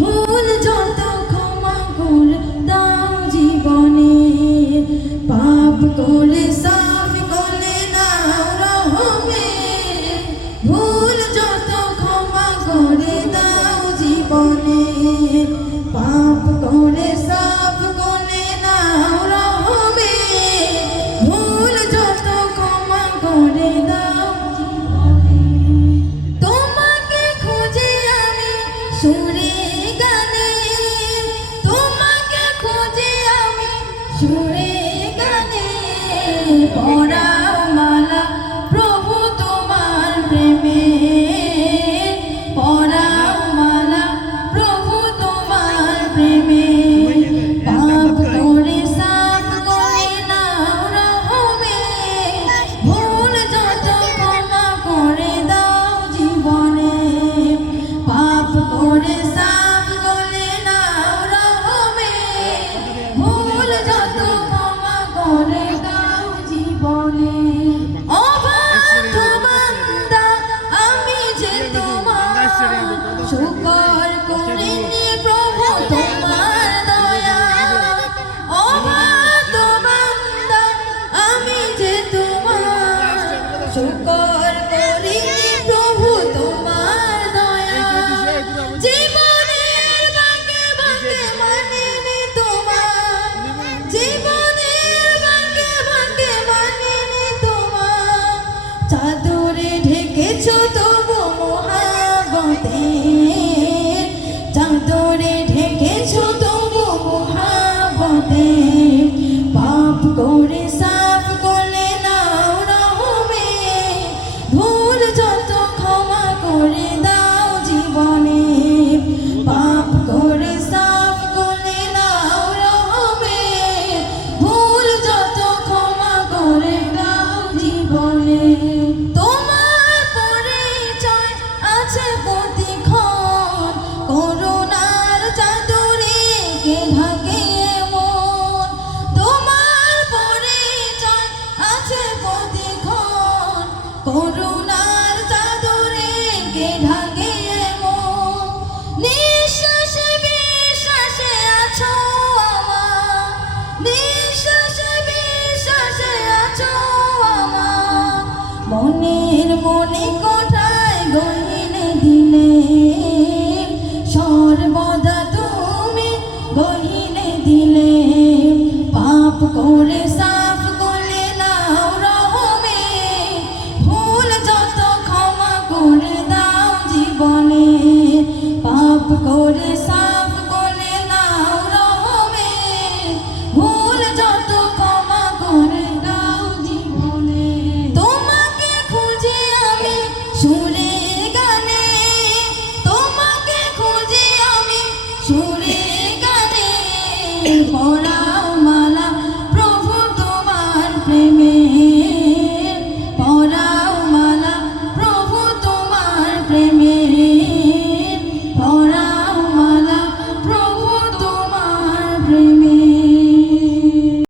ভুল যত ক্ষমা করে দাও জীবনে, পাপ করে সাফ করে নাও রহমে। ভুল যত ক্ষমা করে দাও জীবনে, পাপ করে সাফ করে নাও রহমে। ভুল যত ক্ষমা করে দাও জীবনে। তোমাকে খুঁজে আমি সুরে গানে, তোমাকে খুঁজে আমি সুরে গানে। পরাও মালা প্রভু তোমার প্রেমে, পরাও মালা প্রভু তোমার প্রেমে। পাপ করে সাফ করে নাও রহমে, ভুল যত ক্ষমা করে দাও জীবনে। পাপ করে সাফ করে নাও রহমে, ভুল যত ক্ষমা করে দাও জীবনে। অবাধ্য বান্দা আমি যে তোমার, শুকর করিনি প্রভু তোমার দয়া। অবাধ্য বান্দা আমি যে তোমার, শুকর করিনি প্রভু তোমার দয়া। জীবনের বাঁকে বাঁকে মানিনি তোমার, জীবনের বাঁকে বাঁকে মানিনি তোমার। চাদরে ঢেকেছো তবু মহাবতে, চাদরে ঢেকেছো তবু মহাবতে। পাপ করে সাফ করে নাও রহমে, ভুল যত ক্ষমা করে দাও জীবনে। পাপ করে সাফ করে নাও রহমে, ভুল যত ক্ষমা করে দাও জীবনে। তোমার পরিচয় আছে প্রতিক্ষণ, করুণার চাদরে কে ঢাকে মন। তোমার পরিচয় আছে প্রতিক্ষণ, করুণার চাদরে কে ঢাকে মন। নিঃশ্বাসে বিশ্বাসে আছো আমার, নিঃশ্বাসে বিশ্বাসে আছো আমার। মনের মনে কোঠায় গহিনে দিলে, সর্বদা তুমি গহিনে দিলে। পাপ করে সাফ করে নাও রহমে, ভুল যত ক্ষমা করে দাও জীবনে। পাপ করে সাফ করে নাও রহমে, ভুল যত ক্ষমা করে দাও জীবনে। তোমাকে খুঁজে আমি সুরে গানে, তোমাকে খুঁজে আমি সুরে গানে। পরা